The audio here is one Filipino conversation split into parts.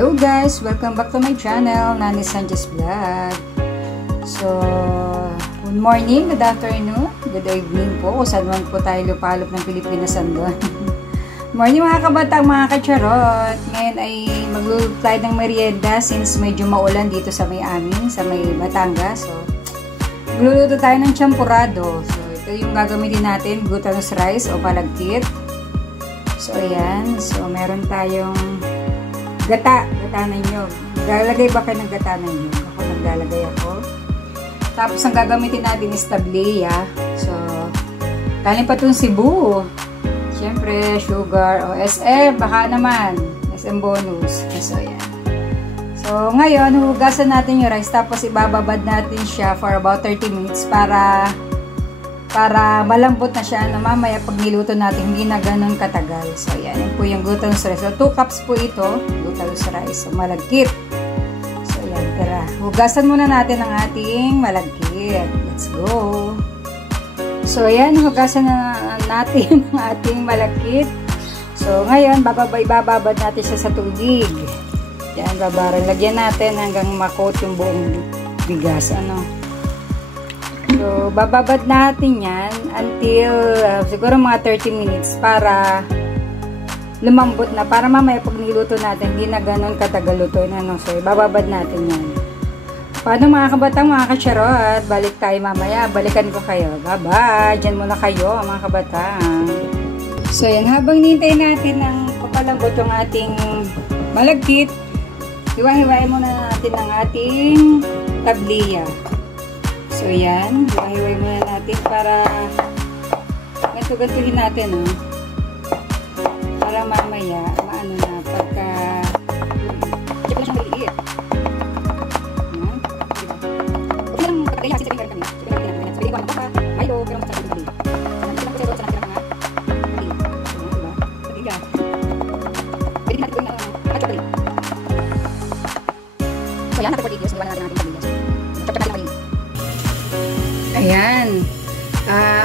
Hello guys! Welcome back to my channel, Nani Sanchez Vlog. So, good morning, good afternoon, good evening po. Kung saan man po tayo lupalop ng Pilipinas andun. Good morning mga kabatang, mga kacharot. Ngayon ay magluluto tayo ng merienda since medyo maulan dito sa may amin, sa may Batangas. So, magluluto tayo ng champurado. So, ito yung gagamitin natin, glutinous rice o palagkit. So, ayan. So, meron tayong gata ng nyog. Lalagay ba kayo ng gata ng nyog? Ako naglalagay ako. Tapos ang gagamitin natin is tableya. So, galing pa itong Cebu. Siyempre, sugar o SM, baka naman. SM bonus. So, ayan. So, ngayon, hugasan natin yung rice. Tapos, ibababad natin siya for about 30 minutes para malambot na siya na mamaya pag niluto natin hindi na ganun katagal. So, yan. Yan po yung glutinous rice. So, 2 cups po ito. Glutinous rice. So, malagkit. So, yan. Tara. Hugasan muna natin ang ating malagkit. Let's go. So, yan. Hugasan na natin ang ating malagkit. So, ngayon, bababad natin siya sa tubig. Yan. Babaran. Lagyan natin hanggang makot yung buong bigas. Ano? So, bababad natin yan until siguro mga 30 minutes para lumambot na. Para mamaya pag niluto natin, hindi na ganun katagal lutuin. Ano? So, bababad natin yan. Paano mga kabatang, mga kacharot? Balik tayo mamaya. Balikan ko kayo. Bye-bye. Diyan muna kayo, mga kabatang. So, yan. Habang nintay natin ng papalambot yung ating malagkit, hiwa-hiwain muna natin ang ating tabliya. So, yan. Hiwa-hiway muna natin para ganto-gantuhin natin, oh. Para mamaya, maano na, pagka check ko na siyang maliit. Yan. Huwag lang pagkaya kasi sabihin kami. Sabihin natin natin. Sabihin ko ang baka, Milo, pero mas sabihin mali. Sabihin lang po sa natin ang mali. Diba? Sabihin ka. Pwede natin gawin na chocolate. So, yan. After 48 years, niwala natin natin pag-videos. Chop-chop natin mali. Ayan.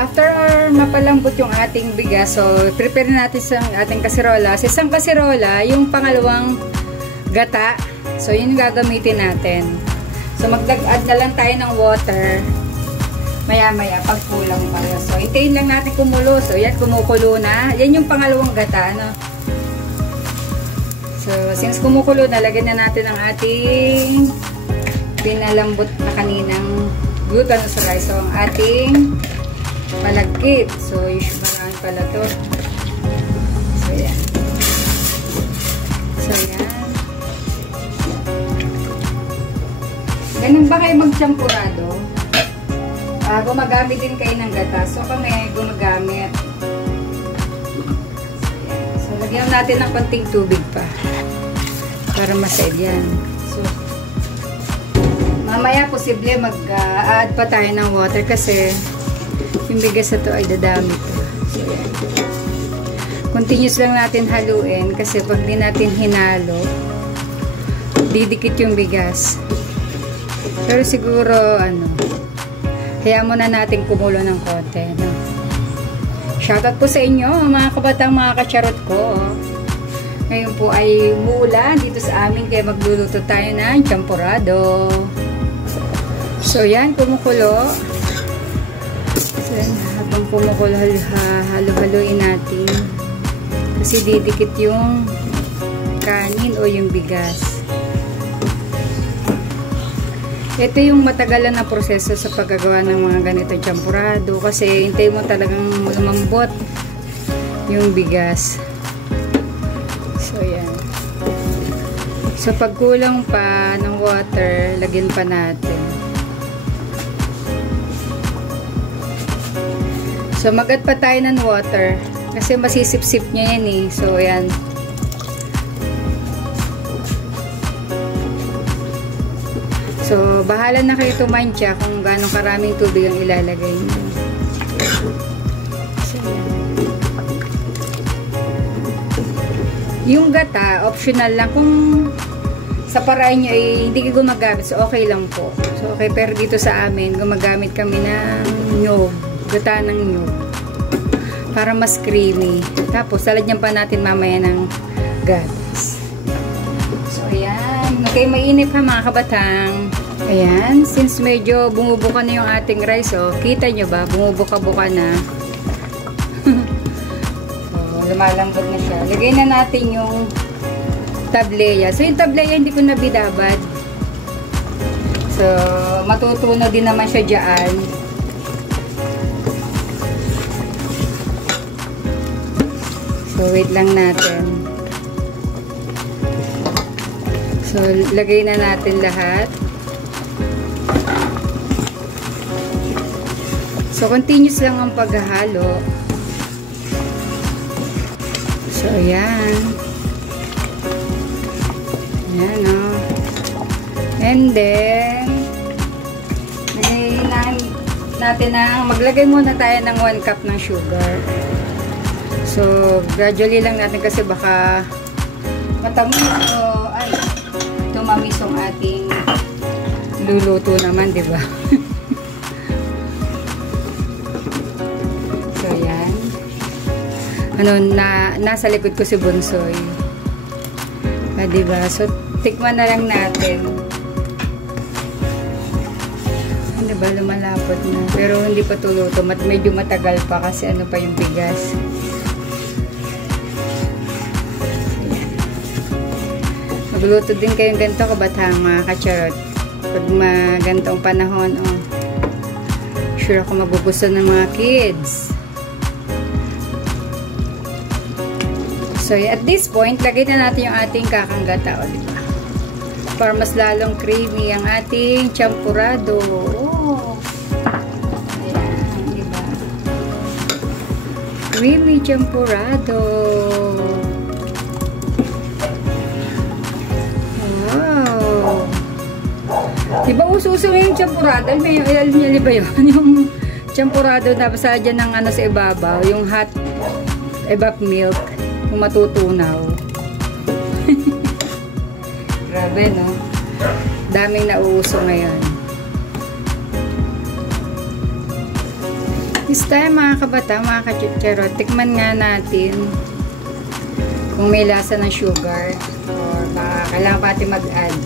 After mapalambot yung ating bigas, so prepare natin sa ating kaserola. Sa isang kaserola, yung pangalawang gata. So, yun yung gagamitin natin. So, mag-add na lang tayo ng water. Maya-maya, pag kulang pa. So, hintayin lang natin kumulo. So, yan, kumukulo na. Yan yung pangalawang gata, no? So, since kumukulo na, lagyan na natin ang ating pinalambot na kaninang glutinous rice. So, ang ating malagkit. So, usually pala to. So, yan. So, yan. Ganun ba kayo mag-champurado? Gumagamit din kayo ng gata. So, kami gumagamit. So, lagyan natin ng konting tubig pa. Para masaid yan. So, mamaya posible mag-add pa tayo ng water kasi yung bigas na to ay dadami to. So, yan. Continuous lang natin haluin kasi pag di natin hinalo, didikit yung bigas. Pero siguro, hayaan muna natin kumulo ng konti. No? Shoutout po sa inyo, mga kabatang, mga kacharot ko. Ngayon po ay umuulan dito sa amin kaya magluluto tayo ng champurado. So, yan, kumukulo. So, yan, habang kumukulo, halo-haloin natin. Kasi didikit yung kanin o yung bigas. Ito yung matagalan na proseso sa paggagawa ng mga ganito champurado. Kasi hintay mo talagang lumambot yung bigas. So, yan. So, pag kulang pa ng water, lagyan pa natin. So, mag-add pa tayo ng water. Kasi masisip-sip niya yan eh. So, yan. So, bahala na kayo tumansya kung gano'ng karaming tubig ang ilalagay niyo. So, yan. Yung gata, optional lang. Kung sa paraan nyo ay hindi kayo gumagamit, so okay lang po. So, okay. Pero dito sa amin, gumagamit kami ng nyog. Gata ng nyog. Para mas creamy. Tapos, lalagyan pa natin mamaya ng gatas. So, ayan. Huwag kayo mainip ha mga kabatang. Ayan, since medyo bumubuka na yung ating rice, oh, kita nyo ba? Bumubuka-buka na. So, lumalambot na siya. Lagay na natin yung tableya. So, yung tableya hindi ko nabidabad. So, matutunaw din naman siya dyan. So, wait lang natin. So, lagay na natin lahat. So, continuous lang ang paghahalo. So, ayan. Ayan, oh. And then, lagay natin ang, maglagay muna tayo ng 1 cup ng sugar. So, gradually lang natin kasi baka matamis o, ay, tumamis ang ating luluto naman, di ba? So, yan. Ano, nasa likod ko si Bunsoy. Ah, di ba? So, tikman na lang natin. Di ba? Lumalapot na. Pero hindi pa tuluto. Medyo matagal pa kasi ano pa yung bigas. Magluto din kayong ganito kabatang mga kacharot. Pag magantong panahon, oh, sure ako magugustuhan ng mga kids. So, at this point, lagay na natin yung ating kakanggata, diba? Para mas lalong creamy ang ating champurado. Oh. Ayan, diba? Creamy champurado. Diba uso-uso yung champurado? Alam niyo ba yun? Yung champurado na basta dyan ng ano sa ibabaw, yung hot evap milk, kung matutunaw. Grabe, no? Daming nauuso ngayon. This time, mga kabata, mga kachuchero, tikman nga natin kung may lasa ng sugar or baka kailangan pa natin mag-add.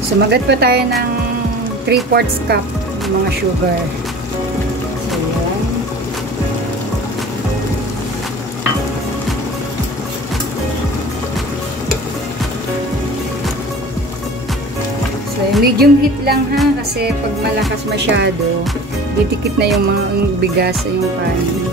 So, magat pa tayo ng 3/4 cup ng mga sugar. So, yan. So, medium heat lang ha, kasi pag malakas masyado, ditikit na yung mga bigas sa yung panin.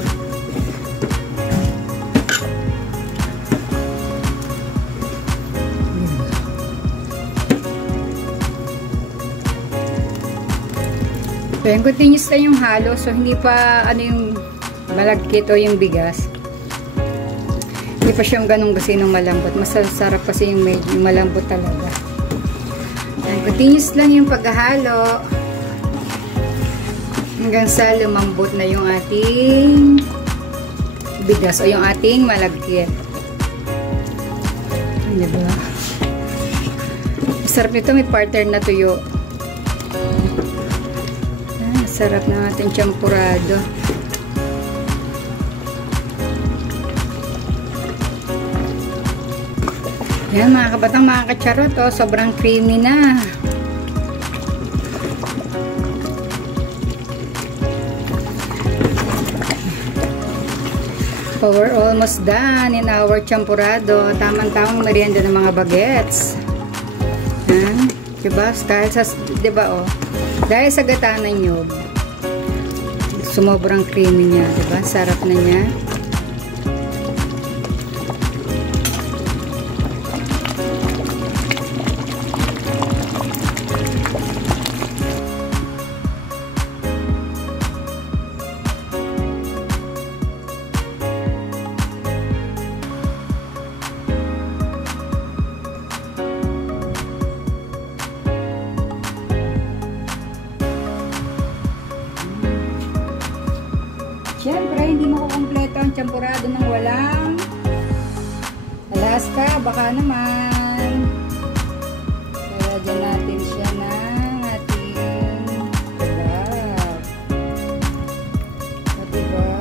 So, yung continuous na yung halo. So, hindi pa ano yung malagkit o yung bigas. Hindi pa siyang ganun kasi nung malambot. Mas sarap kasi yung medyo yung malambot talaga. And continuous lang yung paghahalo. Hanggang sa lumambot na yung ating bigas o yung ating malagkit. Diba? Masarap nito. May partner na tuyo. Sarap ng ating champurado. Yan mga kabatang mga kacharot, oh, sobrang creamy na. So we're almost done in our champurado. Tamang-tamang merienda ng mga bagets. Yan. Diba? Dahil sa, diba, oh, dahil sa gata ng nyug, sumobrang creamy niya, diba? Sarap na niya. Siyempre, hindi makukumpleto ang champurado ng walang alaska. Baka naman. Kaya dyan natin siya ng ating alak. O, diba?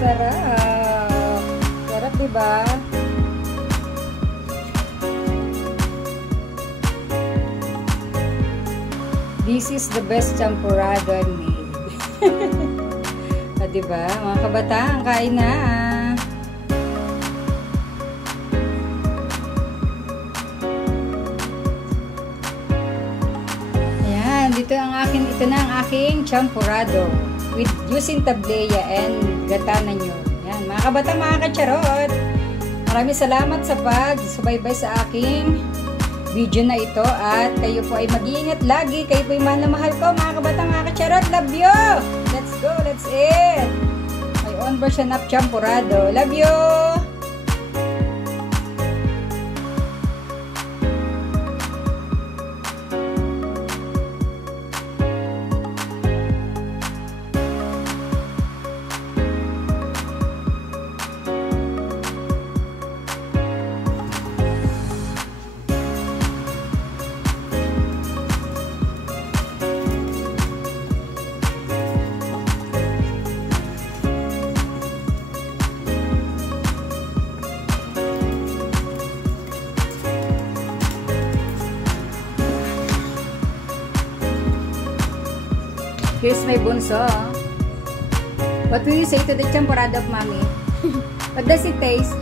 Sarap. ba? This is the best champurrado made. Diba? Mga kabataan, kain na. Ayan, ito na ang aking champurrado with using tableya and gata na nyo. Ayan, mga kabataan, mga kacharot. Maraming salamat sa pag-subaybay sa aking video na ito at kayo po ay mag-iingat lagi. Kayo po ay mahal na mahal ko, mga kabatang, mga kacharot. Love you! Let's go! Let's eat! My own version of champurrado. Love you! Here's my bunso. What will you say to the champurrado of mommy? What does it taste?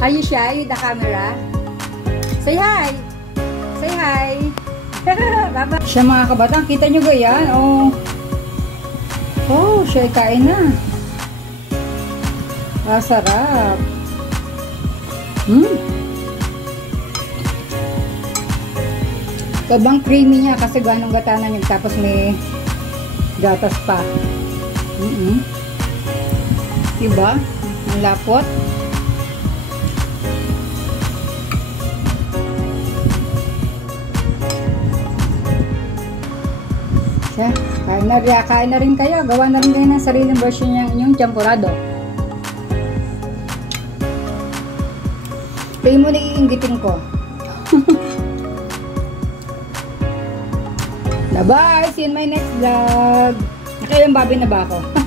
Are you shy with the camera? Say hi! Say hi! Baba. Siya, mga kabatang, kita nyo ba yan? Oh, oh, siya ay kain na. Ah, sarap. Sobrang creamy niya kasi ganong gatanan niya. Tapos may gatas pa. Diba? Ang lapot. Siya, kain na rin kayo. Gawa na rin kayo ng sariling version ng inyong champurrado. Ito yung muna iinggitin ko. Bye! See you in my next vlog. Nakailang babi na ba ako?